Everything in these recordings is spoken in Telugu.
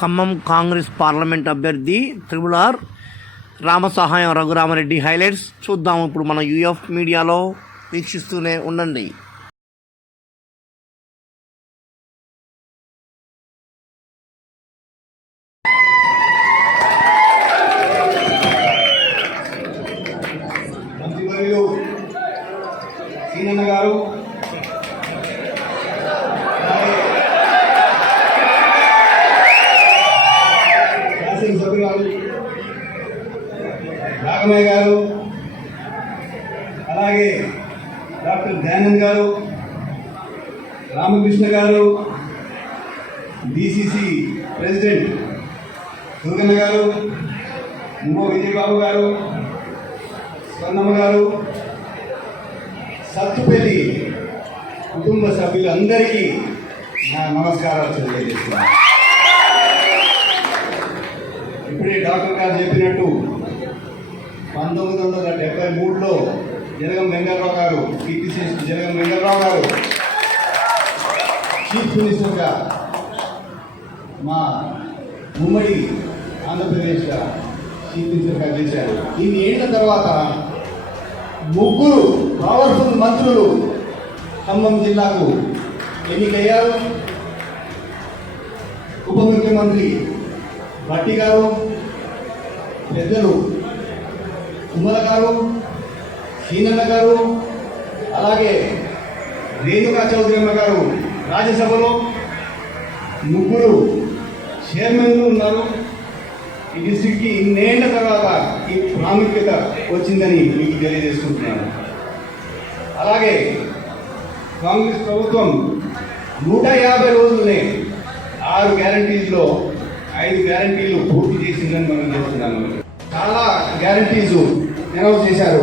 ఖమ్మం కాంగ్రెస్ పార్లమెంట్ అభ్యర్థి triple R Ramasahayam Raghuramareddy highlights చూద్దాం ఇప్పుడు మన యూఎఫ్ మీడియాలో వీక్షిస్తూనే ఉండండి. గారు రాగమయ్య గారు అలాగే డాక్టర్ దయానంద్ గారు రామకృష్ణ గారు డిసిసి ప్రెసిడెంట్ దుర్గన్న గారు ఇంకో విజయబాబు గారు స్వర్ణమ్మ గారు సత్తుపల్లి కుటుంబ సభ్యులందరికీ నా నమస్కారాలు తెలియజేస్తున్నాను. ఇప్పుడే డాక్టర్ గారు చెప్పినట్టు పంతొమ్మిది వందల డెబ్బై మూడులో జనగం వెంకటరావు గారు టీపీసీ జనగం వెంకటరావు గారు చీఫ్ మినిస్టర్గా మా ఉమ్మడి ఆంధ్రప్రదేశ్గా చీఫ్ మినిస్టర్గా చేశారు ఇన్ని ఏళ్ళ తర్వాత ముగ్గురు పవర్ఫుల్ మంత్రులు ఖమ్మం జిల్లాకు ఎన్నికయ్యారు. ఉప ముఖ్యమంత్రి భట్టి గారు పెద్దలు తుమ్మల గారు సీనన్న గారు అలాగే రేణుకా అమ్మ గారు రాజ్యసభలో ముగ్గురు చైర్మన్లు ఉన్నారు. ఈ డిస్టిక్కి ఇన్నేళ్ళ తర్వాత ఈ ప్రాముఖ్యత వచ్చిందని మీకు తెలియజేసుకుంటున్నాను. అలాగే కాంగ్రెస్ ప్రభుత్వం నూట యాభై రోజులనే ఆరు గ్యారంటీస్లో ఐదు గ్యారంటీలు పూర్తి చేసిందని మనం చేస్తున్నాము గ్యారంటీజు అనౌన్స్ చేశారు.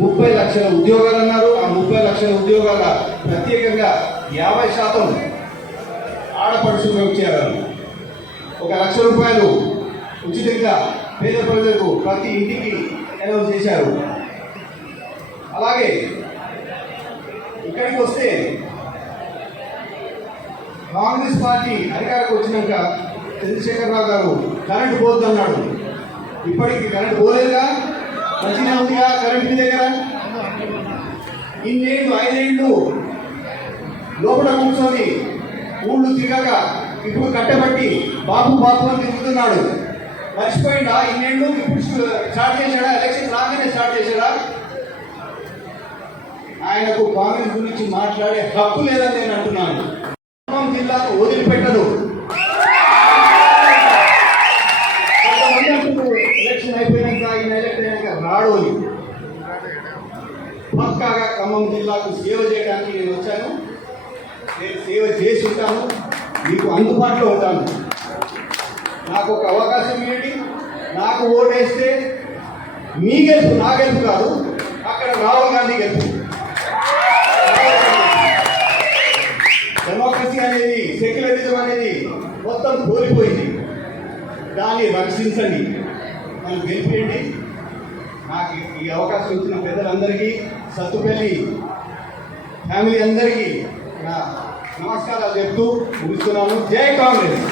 ముప్పై లక్షల ఉద్యోగాలు అన్నారు. ఆ ముప్పై లక్షల ఉద్యోగాల ప్రత్యేకంగా యాభై శాతం ఆడపడుచుగా ఇచ్చారు ఒక లక్ష రూపాయలు ఉచితంగా పేద ప్రజలకు ప్రతి ఇంటికి అనౌన్స్ చేశారు. అలాగే ఇక్కడికి వస్తే కాంగ్రెస్ పార్టీ అధికారకు వచ్చినాక చంద్రశేఖరరావు గారు కరెంటు పోతున్నాడు ఇప్పటికి కరెంట్ పోలేదుగా? మంచిగా ఉందిగా కరెంట్ మీ దగ్గర? ఇన్నేళ్ళు ఐదేళ్ళు లోపల కూర్చొని ఊళ్ళు తిరగక ఇప్పుడు కట్టబట్టి బాబు బాబు అని తిరుగుతున్నాడు. మర్చిపోయిందా? ఇన్నేళ్ళు ఇప్పుడు స్టార్ట్ చేశాడా? ఎలక్షన్ రాగానే స్టార్ట్ చేశాడా? ఆయనకు కాంగ్రెస్ గురించి మాట్లాడే హక్కు లేదని నేను అంటున్నాను. జిల్లాకు అయినాక పక్కాగా ఖమ్మం జిల్లాకు సేవ చేయడానికి నేను వచ్చాను. నేను సేవ చేసి ఉంటాను. మీకు అందుబాటులో ఉంటాను. నాకు ఒక అవకాశం ఇవ్వండి. నాకు ఓటేస్తే మీ గెలుపు నా గెలుపు కాదు అక్కడ రాహుల్ గాంధీ గెలుపు. డెమోక్రసీ అనేది సెక్యులరిజం అనేది మొత్తం కోల్పోయింది. దాన్ని రక్షించండి. వాళ్ళు గెలిపేయండి. నాకు ఈ అవకాశం ఇచ్చిన పెద్దలందరికీ సత్తుపల్లి ఫ్యామిలీ అందరికీ నమస్కారాలు చెప్తూ ముగిస్తున్నాను జై కాంగ్రెస్.